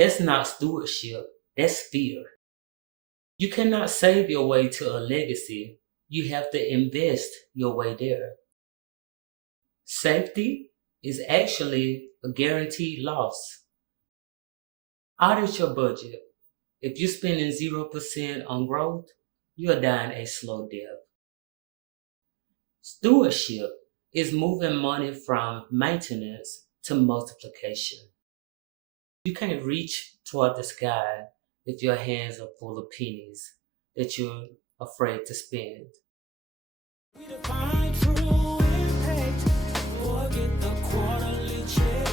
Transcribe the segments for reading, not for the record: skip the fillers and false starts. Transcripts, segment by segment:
That's not stewardship, that's fear. You cannot save your way to a legacy. You have to invest your way there. Safety is actually a guaranteed loss. Audit your budget. If you're spending 0% on growth, you're dying a slow death. Stewardship is moving money from maintenance to multiplication. You can't reach toward the sky if your hands are full of pennies that you're afraid to spend. We define true impact. Forget the quarterly check.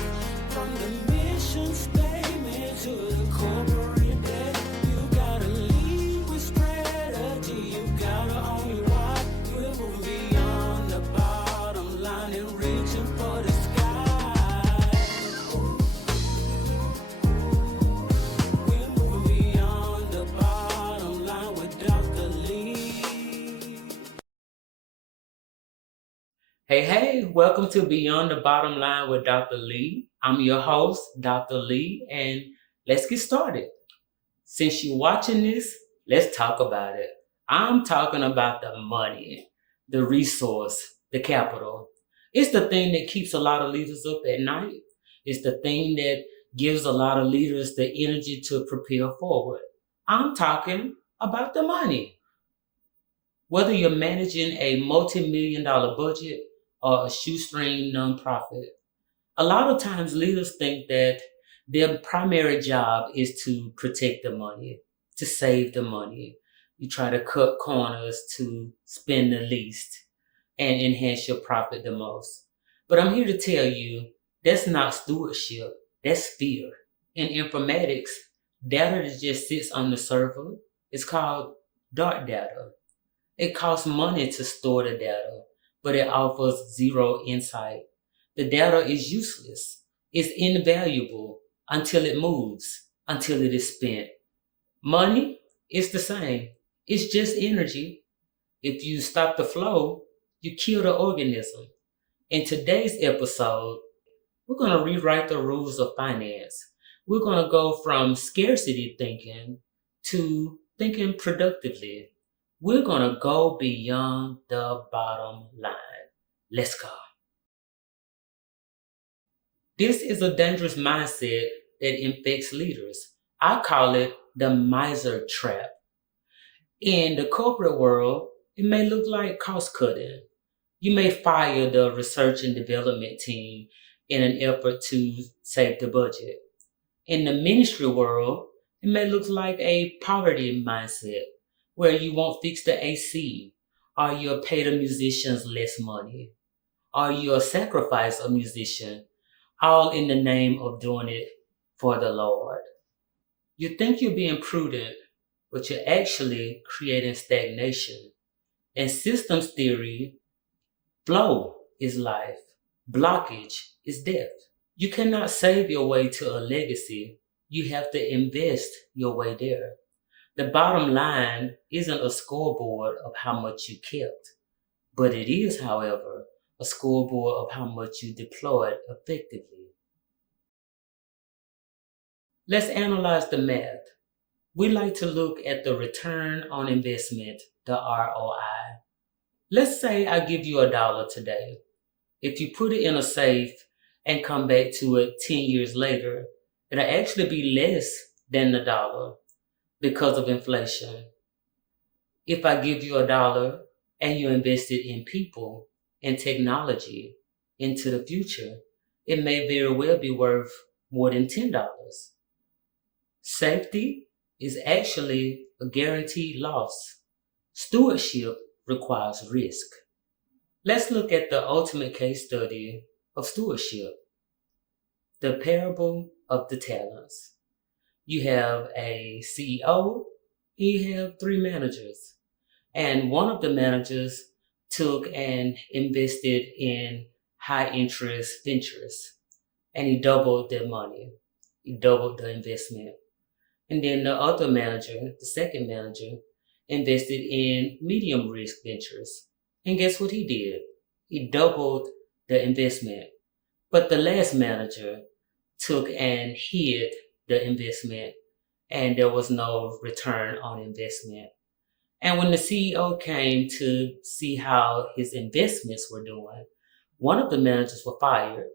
From the mission statement to the corporate debt. You gotta lead with strategy. You gotta own your why. We're moving beyond the bottom line and reaching for the sky. We're moving beyond the bottom line with Dr. Lee. Hey, welcome to Beyond the Bottom Line with Dr. Lee. I'm your host, Dr. Lee, and let's get started. Since you're watching this, let's talk about it. I'm talking about the money, the resource, the capital. It's the thing that keeps a lot of leaders up at night. It's the thing that gives a lot of leaders the energy to prepare forward. I'm talking about the money. Whether you're managing a multi-million-dollar budget or a shoestring nonprofit, a lot of times leaders think that their primary job is to protect the money, to save the money. You try to cut corners to spend the least and enhance your profit the most. But I'm here to tell you that's not stewardship, that's fear. In informatics, data that just sits on the server is called dark data. It costs money to store the data, but it offers zero insight. The data is useless. It's invaluable until it moves, until it is spent. Money is the same. It's just energy. If you stop the flow, you kill the organism. In today's episode, we're going to rewrite the rules of finance. We're going to go from scarcity thinking to thinking productively. We're going to go beyond the bottom line. Let's go. This is a dangerous mindset that infects leaders. I call it the miser trap. In the corporate world, it may look like cost cutting. You may fire the research and development team in an effort to save the budget. In the ministry world, it may look like a poverty mindset where you won't fix the AC, or you'll pay the musicians less money, or you'll sacrifice a musician, all in the name of doing it for the Lord. You think you're being prudent, but you're actually creating stagnation. In systems theory, flow is life, blockage is death. You cannot save your way to a legacy. You have to invest your way there. The bottom line isn't a scoreboard of how much you kept, but it is, however, a scoreboard of how much you deployed effectively. Let's analyze the math. We like to look at the return on investment, the ROI. Let's say I give you $1 today. If you put it in a safe and come back to it 10 years later, it'll actually be less than the dollar because of inflation. If I give you $1 and you invest it in people and technology into the future, it may very well be worth more than $10. Safety is actually a guaranteed loss. Stewardship requires risk. Let's look at the ultimate case study of stewardship, the parable of the talents. You have a CEO, and you have 3 managers. And one of the managers took and invested in high interest ventures, and he doubled their money. He doubled the investment. And then the other manager, the second manager, invested in medium risk ventures. And guess what he did? He doubled the investment. But the last manager took and hid the investment, and there was no return on investment. And when the CEO came to see how his investments were doing, one of the managers were fired.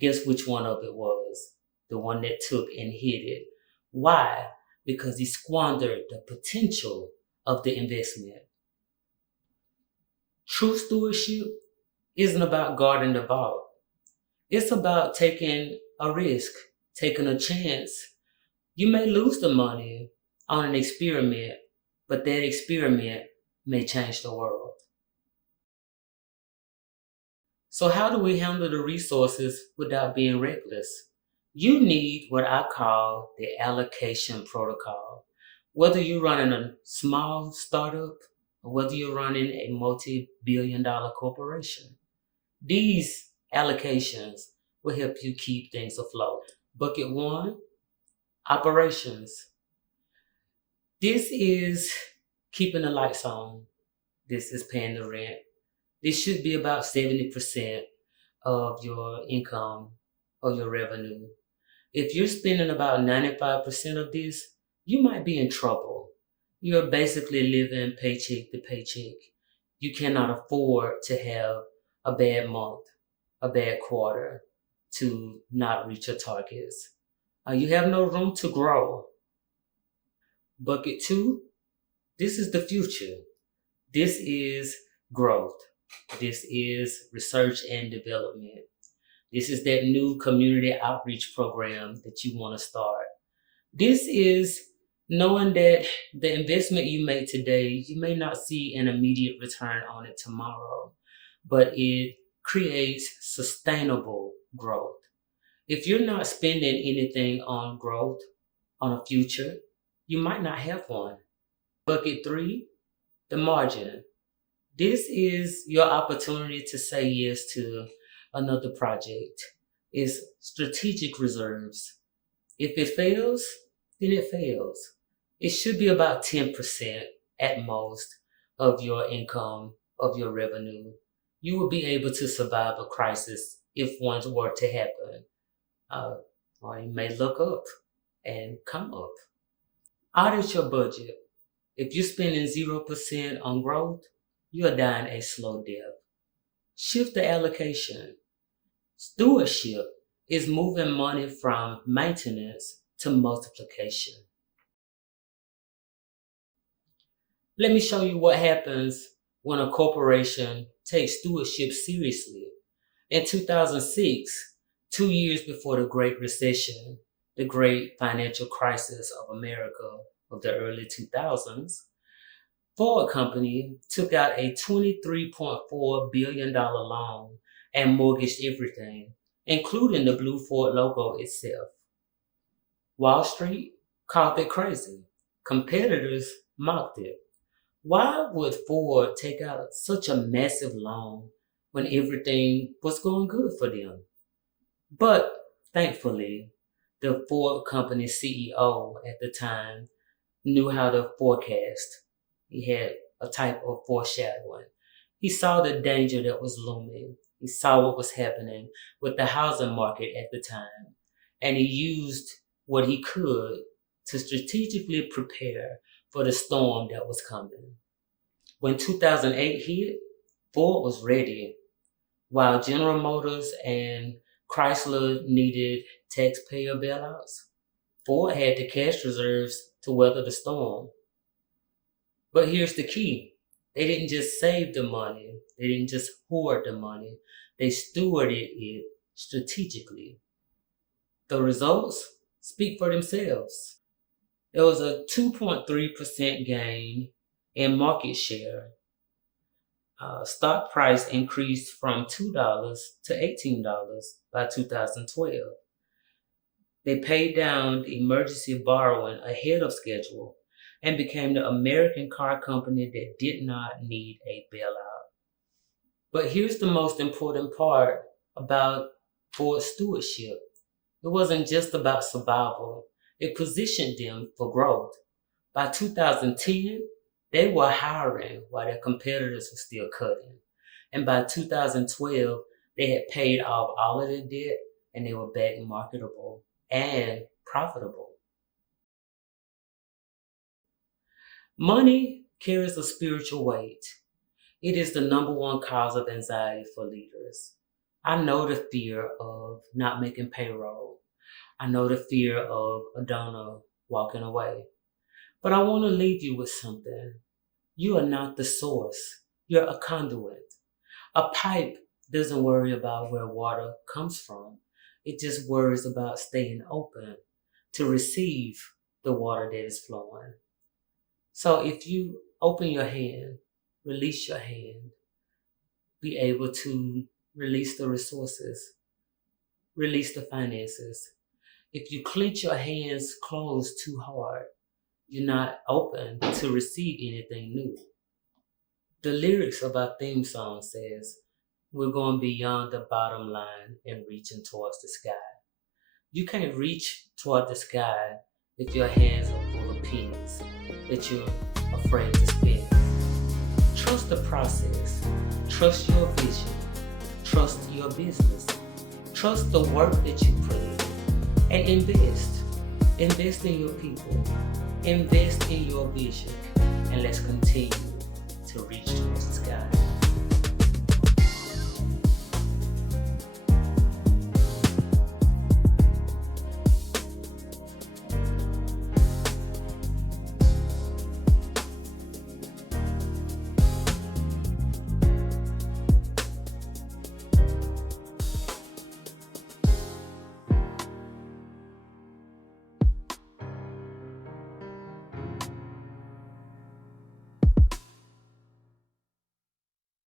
Guess which one of it was? The one that took and hid it. Why? Because he squandered the potential of the investment. True stewardship isn't about guarding the vault. It's about taking a risk, taking a chance. You may lose the money on an experiment, but that experiment may change the world. So, how do we handle the resources without being reckless? You need what I call the allocation protocol. Whether you're running a small startup or whether you're running a multi-billion-dollar corporation, these allocations will help you keep things afloat. Bucket one, operations. This is keeping the lights on. This is paying the rent. This should be about 70% of your income or your revenue. If you're spending about 95% of this, you might be in trouble. You're basically living paycheck to paycheck. You cannot afford to have a bad month, a bad quarter, to not reach your targets. You have no room to grow. Bucket two, this is the future. This is growth. This is research and development. This is that new community outreach program that you want to start. This is knowing that the investment you make today, you may not see an immediate return on it tomorrow, but it creates sustainable growth. If you're not spending anything on growth, on a future, you might not have one. Bucket three, the margin. This is your opportunity to say yes to another project. It's strategic reserves. If it fails, then it fails. It should be about 10% at most of your income, of your revenue. You will be able to survive a crisis if one were to happen. Uh, or you may look up and come up. Audit your budget. If you're spending 0% on growth, you're dying a slow death. Shift the allocation. Stewardship is moving money from maintenance to multiplication. Let me show you what happens when a corporation takes stewardship seriously. In 2006, 2 years before the Great Recession, the great financial crisis of America of the early 2000s, Ford Company took out a $23.4 billion loan and mortgaged everything, including the blue Ford logo itself. Wall Street called it crazy. Competitors mocked it. Why would Ford take out such a massive loan when everything was going good for them? But thankfully, the Ford Company CEO at the time knew how to forecast. He had a type of foreshadowing. He saw the danger that was looming. He saw what was happening with the housing market at the time. And he used what he could to strategically prepare for the storm that was coming. When 2008 hit, Ford was ready. While General Motors and Chrysler needed taxpayer bailouts, Ford had the cash reserves to weather the storm. But here's the key. They didn't just save the money. They didn't just hoard the money. They stewarded it strategically. The results speak for themselves. There was a 2.3% gain in market share. Stock price increased from $2 to $18 by 2012. They paid down the emergency borrowing ahead of schedule and became the American car company that did not need a bailout. But here's the most important part about Ford stewardship. It wasn't just about survival. It positioned them for growth. By 2010, they were hiring while their competitors were still cutting. And by 2012, they had paid off all of their debt and they were back marketable and profitable. Money carries a spiritual weight. It is the number one cause of anxiety for leaders. I know the fear of not making payroll. I know the fear of a donor walking away. But I want to leave you with something. You are not the source. You're a conduit. A pipe doesn't worry about where water comes from. It just worries about staying open to receive the water that is flowing. So if you open your hand, release your hand, be able to release the resources, release the finances. If you clench your hands closed too hard, you're not open to receive anything new. The lyrics of our theme song says, we're going beyond the bottom line and reaching towards the sky. You can't reach toward the sky if your hands are full of pennies that you're afraid to spend. Trust the process. Trust your vision. Trust your business. Trust the work that you put in. And invest. Invest in your people. Invest in your vision. And let's continue to reach towards the sky.